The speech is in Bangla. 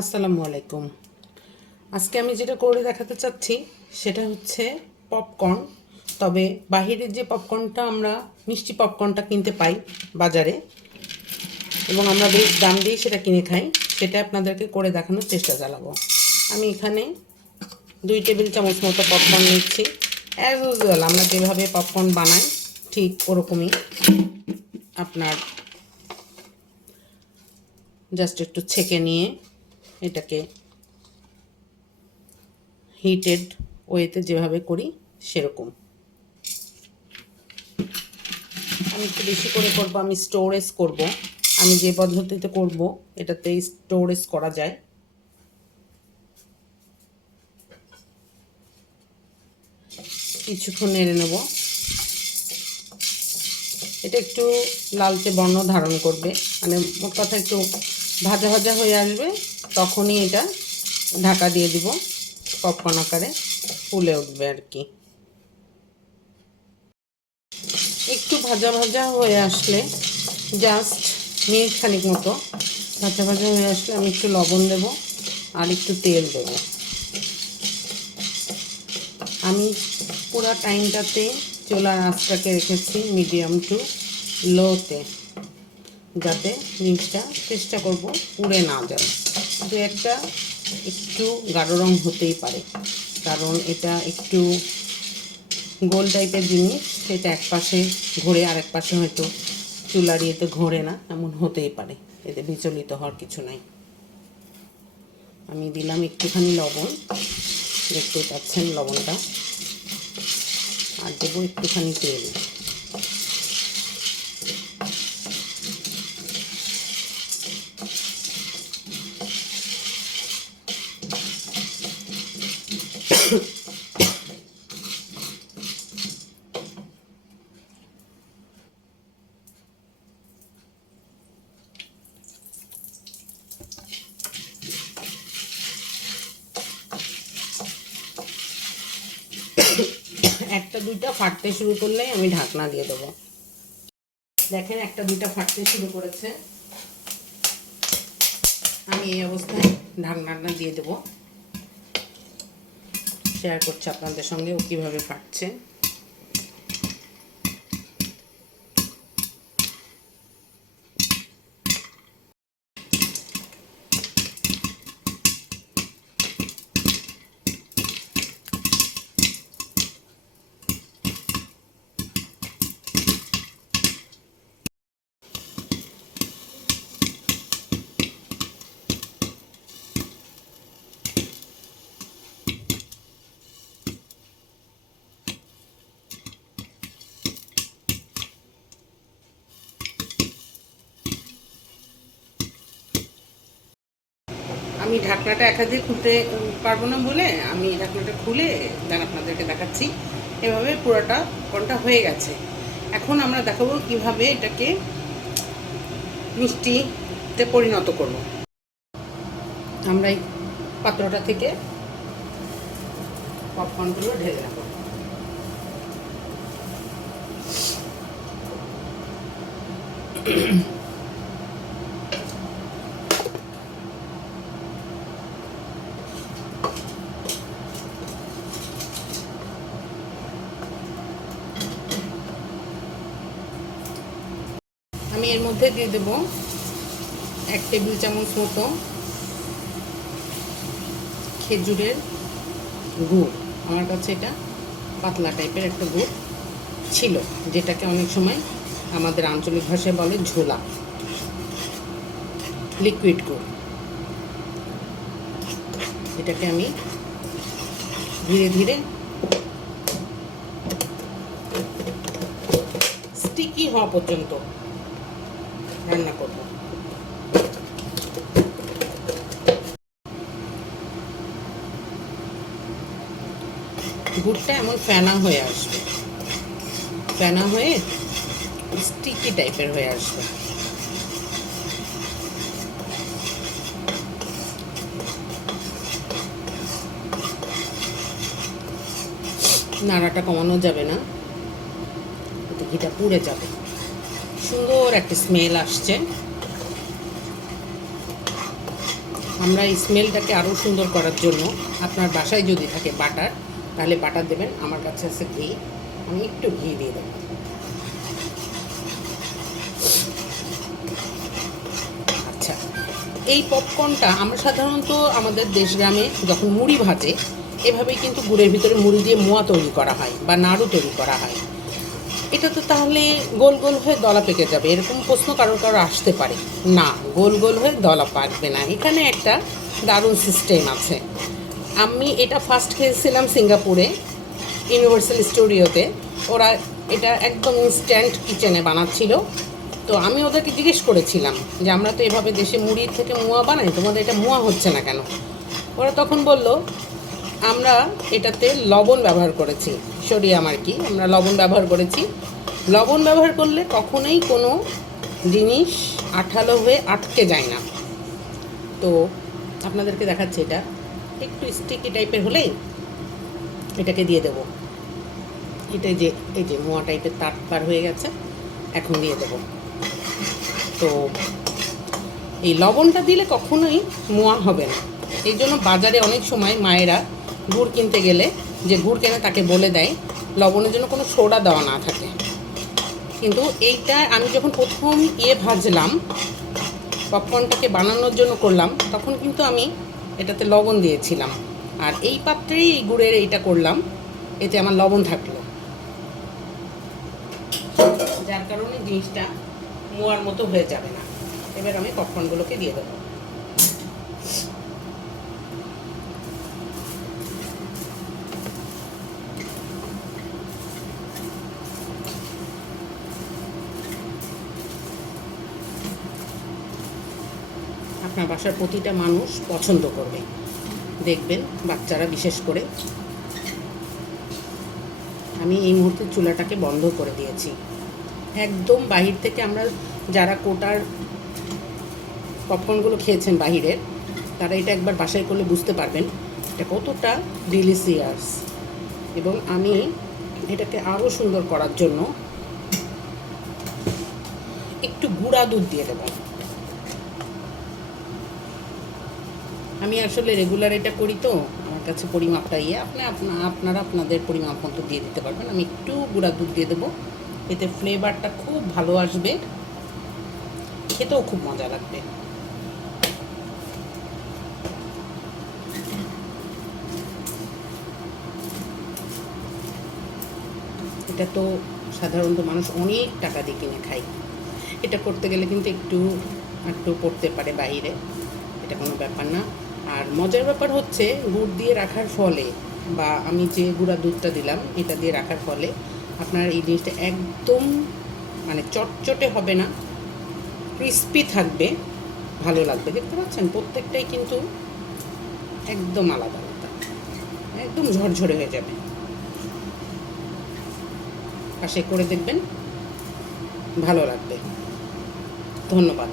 আসসালামু আলাইকুম। আজকে আমি যেটা করে দেখাতে চাচ্ছি সেটা হচ্ছে পপকর্ন। তবে বাহিরের যে পপকর্নটা আমরা মিষ্টি পপকর্নটা কিনতে পাই বাজারে এবং আমরা বেশ দাম দিয়ে সেটা কিনে খাই, সেটা আপনাদেরকে করে দেখানোর চেষ্টা চালাবো। আমি এখানে 2 টেবিল চামচ মতো পপকর্ন নিচ্ছি। অ্যাজ ইউজুয়াল আমরা যেভাবে পপকর্ন বানাই ঠিক ওরকমই আপনার জাস্ট একটু ছেঁকে নিয়ে এটাকে হিটেড ওয়েতে যেভাবে করি সেরকম। আমি একটু বেশি করে করব, আমি স্টোরেজ করব। আমি যে পদ্ধতিতে করব এটাতে স্টোরেজ করা যায়। কিছুক্ষণ নেড়ে নেব। এটা একটু লালচে বর্ণ ধারণ করবে, মানে মোট কথা একটু ভাজা ভাজা হয়ে আসবে, তখনই এটা ঢাকা দিয়ে দিব। পপকর্ন আকারে ফুলে উঠবে আর কি। একটু ভাজা ভাজা হয়ে আসলে, জাস্ট মিনিট খানিক মতো ভাজা ভাজা হয়ে আসলে আমি একটু লবণ দেব আর একটু তেল দেব। আমি পুরো টাইমটাতে চুলার আঁচটাকে রেখেছি মিডিয়াম টু লোতে, যাতে জিনিসটা চেষ্টা করব পুড়ে না যায়। দু একটা একটু গাঢ় রং হতেই পারে, কারণ এটা একটু গোল টাইপের জিনিস, সেটা এক পাশে ঘোরে আর এক পাশে হয়তো চুলার ইয়েতে ঘোরে না, এমন হতেই পারে। এতে বিচলিত হওয়ার কিছু নাই। আমি দিলাম একটুখানি লবণ, দেখতে পাচ্ছেন লবণটা, আর দেবো একটুখানি তেল। একটা দুইটা ফাটতে শুরু করলেই আমি ঢাকনা দিয়ে দেবো। দেখেন একটা দুইটা ফাটতে শুরু করেছে, আমি এই অবস্থায় ঢাকনাটা দিয়ে দেবো। শেয়ার করছি আপনাদের সঙ্গে ও কীভাবে ফাটছে। আমি ঢাকনাটা এক হাতে খুলতে পারবো না বলে আমি ঢাকনাটা খুলে দেন আপনাদেরকে দেখাচ্ছি। এভাবে পুরোটা পপকর্নটা হয়ে গেছে। এখন আমরা দেখাবো কিভাবে এটাকে মিষ্টিতে পরিণত করব। আমরা এই পাত্রটা থেকে পপকর্নগুলো ঢেলে নেব। আমি এর মধ্যে দিয়ে দেব 1 টেবিল চামচ মতো খেজুরের গুড়। আমার কাছে এটা পাতলা টাইপের একটা গুড় ছিল, যেটাকে অনেক সময় আমাদের আঞ্চলিক ভাষায় বলে ঝোলা, লিকুইড গুড়। এটাকে আমি ধীরে ধীরে স্টিকি হওয়া পর্যন্ত রান্না করব। গুড়টা এমন ফেনা হয়ে আসবে, ফেনা হয়ে স্টিকি টাইপের হয়ে আসবে। নাড়াটা কমানো যাবে না, এতে ঘিটা পুড়ে যাবে। সুন্দর একটা স্মেল আসছে। আমরা এই স্মেলটাকে আরও সুন্দর করার জন্য আপনার বাসায় যদি থাকে বাটার, তাহলে বাটার দেবেন। আমার কাছে আছে ঘি, আমি একটু ঘি দিয়ে দেবো। আচ্ছা, এই পপকর্নটা আমরা সাধারণত আমাদের দেশগ্রামে যখন মুড়ি ভাজে, এভাবেই কিন্তু গুড়ের ভিতরে মুড়ি দিয়ে মোয়া তৈরি করা হয় বা নাড়ু তৈরি করা হয়। এটা তো তাহলে গোল গোল হয়ে দলা পেকে যাবে, এরকম প্রশ্ন কারোর কারো আসতে পারে। না, গোল গোল হয়ে দলা পাকবে না। এখানে একটা দারুণ সিস্টেম আছে। আমি এটা ফার্স্ট খেয়েছিলাম সিঙ্গাপুরে, ইউনিভার্সাল স্টুডিওতে। ওরা এটা একদম ইনস্ট্যান্ট কিচেনে বানাচ্ছিল। তো আমি ওদেরকে জিজ্ঞেস করেছিলাম যে আমরা তো এভাবে দেশে মুড়ির থেকে মোয়া বানাই, তোমাদের এটা মোয়া হচ্ছে না কেন? ওরা তখন বলল আমরা এটাতে লবণ ব্যবহার করেছি, সোডিয়াম আর কি, আমরা লবণ ব্যবহার করেছি। লবণ ব্যবহার করলে কখনোই কোনো জিনিস আঠালো হয়ে আটকে যায় না। তো আপনাদেরকে দেখাচ্ছি, এটা একটু স্টিকি টাইপের হলেই এটাকে দিয়ে দেব। এটা যে এই যে মোয়া টাইপের তার পার হয়ে গেছে, এখন দিয়ে দেব। তো এই লবণটা দিলে কখনোই মোয়া হবে না। এই জন্য বাজারে অনেক সময় মায়েরা গুড় কিনতে গেলে, যে গুড় কেনে তাকে বলে দেয় লবণের জন্য কোনো সোডা দেওয়া না থাকে। কিন্তু এইটা আমি যখন প্রথম ভাজলাম, পপকর্নটাকে বানানোর জন্য করলাম, তখন কিন্তু আমি এটাতে লবণ দিয়েছিলাম। আর এই পাত্রেই এই গুড়ের এইটা করলাম, এতে আমার লবণ থাকলো, যার কারণে জিনিসটা মোয়ার মতো হয়ে যাবে না। এবার আমি পপকর্নগুলোকে দিয়ে দেবো। আপনার বাসার প্রতিটা মানুষ পছন্দ করবে, দেখবেন, বাচ্চারা বিশেষ করে। আমি এই মুহূর্তে চুলাটাকে বন্ধ করে দিয়েছি। একদম বাহির থেকে আমরা যারা কোটার পপকর্নগুলো খেয়েছেন বাহিরের, তারা এটা একবার বাসায় করলে বুঝতে পারবেন এটা কতটা ডিলিশিয়াস। এবং আমি এটাকে আরও সুন্দর করার জন্য একটু গুঁড়া দুধ দিয়ে দেব। আমি আসলে রেগুলার এটা করি, তো আমার কাছে পরিমাপটা আপনারা আপনাদের পরিমাপ মতো দিয়ে দিতে পারবেন। আমি একটু গুঁড়া দুধ দিয়ে দেবো, এতে ফ্লেভারটা খুব ভালো আসবে, খেতেও খুব মজা লাগবে। এটা তো সাধারণত মানুষ অনেক টাকা দিয়ে কিনে খায়। এটা করতে গেলে কিন্তু একটু পড়তে পারে বাইরে, এটা কোনো ব্যাপার না। আর মজার ব্যাপার হচ্ছে গুড় দিয়ে রাখার ফলে, বা আমি যে গুঁড়া দুধটা দিলাম এটা দিয়ে রাখার ফলে আপনার এই জিনিসটা একদম মানে চটচটে হবে না, ক্রিস্পি থাকবে, ভালো লাগবে। দেখতে পাচ্ছেন প্রত্যেকটাই কিন্তু একদম আলাদা আলাদা, একদম ঝরঝরে হয়ে যাবে। পাশে করে দেখবেন, ভালো লাগবে। ধন্যবাদ।